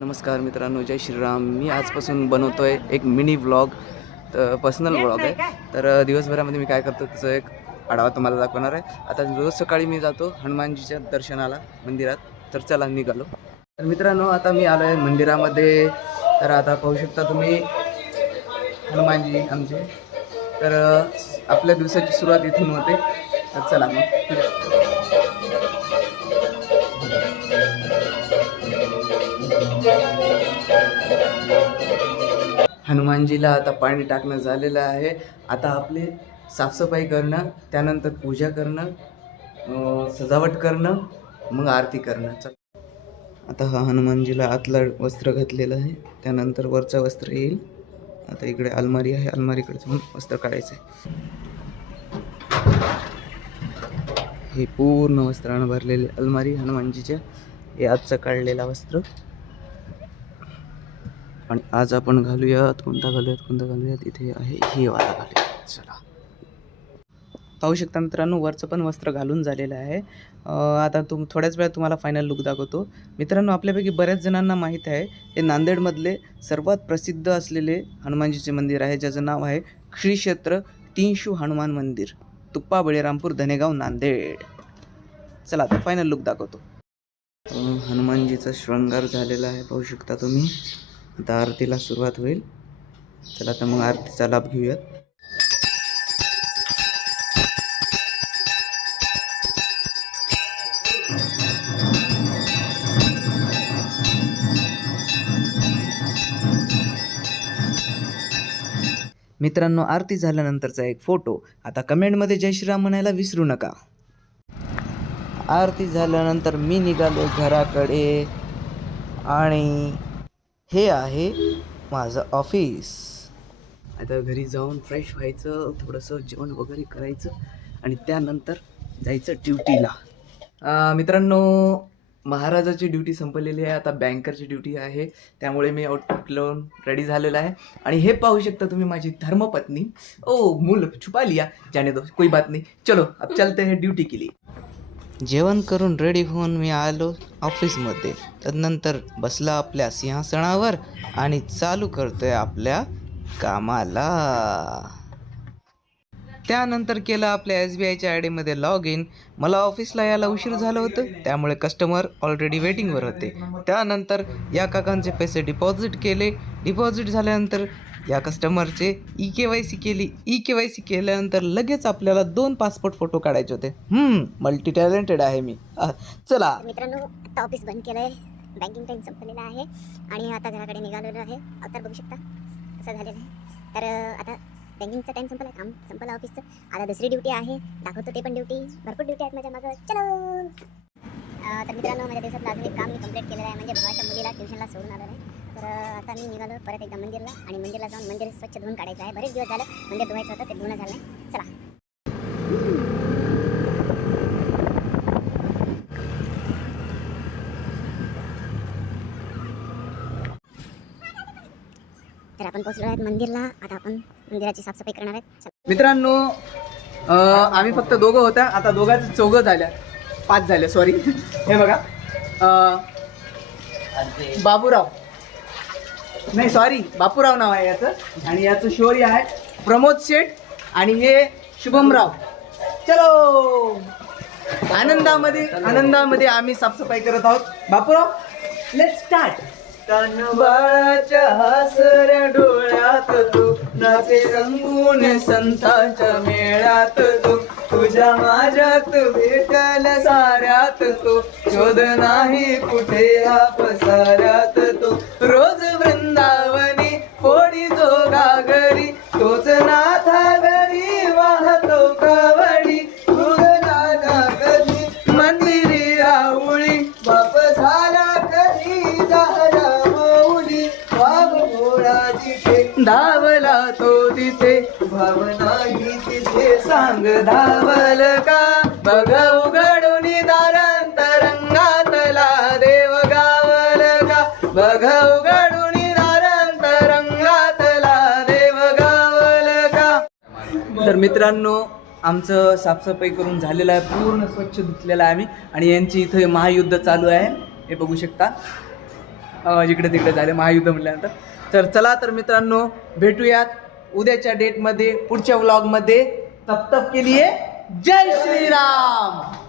नमस्कार मित्रांनो, जय श्रीराम. मी आजपासून बनवतोय एक मिनी व्लॉग, तर पर्सनल व्लॉग आहे. तर दिवसभरामध्ये मी काय करतो त्याचं एक आढावा तुम्हाला दाखवणार आहे. आता रोज सकाळी मी जातो हनुमानजीच्या दर्शनाला मंदिरात. तर चला निघालो. तर मित्रांनो, आता मी आलो आहे मंदिरामध्ये. तर आता पाहू शकता तुम्ही हनुमानजी आमचे. तर आपल्या दिवसाची सुरुवात इथून होते. तर चला मग. हनुमानजीला आता पाणी टाकणं झालेलं आहे. आता आपले साफसफाई करणं, त्यानंतर पूजा करणं, सजावट करणं, मग आरती करणं. आता हा हनुमानजीला आतला वस्त्र घातलेलं आहे, त्यानंतर वरचं वस्त्र येईल. आता इकडे अलमारी आहे, अलमारीकडे जाऊन वस्त्र काढायचं आहे. हे पूर्ण वस्त्रानं भरलेले अलमारी हनुमानजीच्या. हे आजचं काढलेला वस्त्र. आणि आज आपण घालूयात कोणता घालूयात इथे आहे हे वाला घालूयात. चला, पाहू शकता मित्रांनो, वरचं पण वस्त्र घालून झालेलं आहे. आता थोड्याच वेळात तुम्हाला फायनल लुक दाखवतो. मित्रांनो, आपल्यापैकी बऱ्याच जणांना माहीत आहे, हे नांदेडमधले सर्वात प्रसिद्ध असलेले हनुमानजीचे मंदिर आहे, ज्याचं नाव आहे श्री क्षेत्र तीनशू हनुमान मंदिर, तुप्पा बळीरामपूर, धनेगाव, नांदेड. चला, आता फायनल लुक दाखवतो. हनुमानजीचा शृंगार झालेला आहे, पाहू शकता तुम्ही. आता आरतीला सुरुवात होईल. चला, तर मग आरतीचा लाभ घेऊयात. मित्रांनो, आरती झाल्यानंतरचा एक फोटो. आता कमेंटमध्ये जय श्रीराम म्हणायला विसरू नका. आरती झाल्यानंतर मी निघालो घराकडे आणि हे आहे माझं ऑफिस. आता घरी जाऊन फ्रेश व्हायचं, थोडंसं जेवण वगैरे करायचं आणि त्यानंतर जायचं ड्युटीला. मित्रांनो, महाराजाची ड्युटी संपलेली आहे. आता बँकरची ड्युटी आहे, त्यामुळे मी आउटफिट लावून रेडी झालेला आहे. आणि हे पाहू शकता तुम्ही, माझी धर्मपत्नी. ओ मूल छुपा लिया, जाने दो, कोई बात नहीं, चलो अब चलते हैं ड्युटी के लिए. जेवण करून रेडी होऊन मी आलो ऑफिसमध्ये. त्यानंतर बसला आपल्या सिंहासनावर आणि चालू करतोय आपल्या कामाला. त्यानंतर केलं आपल्या SBIच्या आय डीमध्ये लॉग इन. मला ऑफिसला यायला उशीर झालं होतं, त्यामुळे कस्टमर ऑलरेडी वेटिंगवर होते. त्यानंतर या काकांचे पैसे डिपॉझिट केले. डिपॉझिट झाल्यानंतर या कस्टमरचे EKYC केली. EKYC केल्यानंतर लगेच आपल्याला 2 पासपोर्ट फोटो काढायचे होते. मल्टी टॅलेंटेड आहे मी. चला मित्रांनो, आता ऑफिस बंद केलं आहे, बँकिंग टाईम संपलेला आहे आणि आता घराकडे निघालेलो आहे. अवतार बघू शकता असं झालेलं आहे. तर आता बँकिंगचा टाईम संपला, काम संपलं ऑफिसचं. आता दुसरी ड्युटी आहे, दाखवतो ते पण ड्युटी. भरपूर ड्युटी आहेत माझ्या मागं. चलो. तर मित्रांनो, माझ्या दिवसातलं अजून एक काम मी कंप्लीट केलेलं आहे, म्हणजे भावाच्या मुलीला ट्युशनला सोडून आलेलं आहे. तर आता मी निघालो परत एकदा मंदिरला, आणि मंदिरला जाऊन मंदिर स्वच्छ धुवून काढायचं आहे. बरेच दिवस झालं मंदिर धुवायचं होतं, ते धुवणं झालं नाही. चला. तर आपण पोहोचलो आहेत मंदिरला. आता आपण मंदिराची साफसफाई करणार आहेत. मित्रांनो, आम्ही फक्त दोघं होत्या, आता दोघांचं 4 झाल्या, 5 झाले, सॉरी. हे बघा, बाबूराव, नाही सॉरी, बापूराव नाव आहे याचं. आणि याचं शौर्य आहे प्रमोद शेठ, आणि हे शुभमराव. चलो, आनंदामध्ये आम्ही साफसफाई करत आहोत. Bapurao, let's start. बाळाच्या हसऱ्या डोळ्यात तू नाचे रंगून संतांच्या मेळ्यात तू, तुझ्या माझ्यात भेटल साऱ्यात तू, शोध नाही कुठे हा पसाऱ्यात तू. रोज वृंदावनी फोडी जो घागरी, तोच नाथा घरी वाहतो कावडी. मृगनादा कधी मंदिरी राहुळी, बाप झाला कधी झाला माऊली. वाघ घोडा जिथे धावला तो तिथे, भावनाही तिथे सांग धावल का. बघ उघडून दारांतरंगातला देव गावल का. बघ उघडून दारांतरंगातला देव गावल का. तर मित्रांनो, आमचं साफसफाई करून झालेलं आहे, पूर्ण स्वच्छ धुतलेलं आहे आम्ही. आणि यांची इथं महायुद्ध चालू आहे, हे बघू शकता. जिकडे तिकडे झाले महायुद्ध म्हटल्यानंतर. तर चला तर मित्रांनो, भेटूयात उद्याच्या डेटमध्ये, पुढच्या व्लॉगमध्ये. तब तक के लिए जय श्रीराम.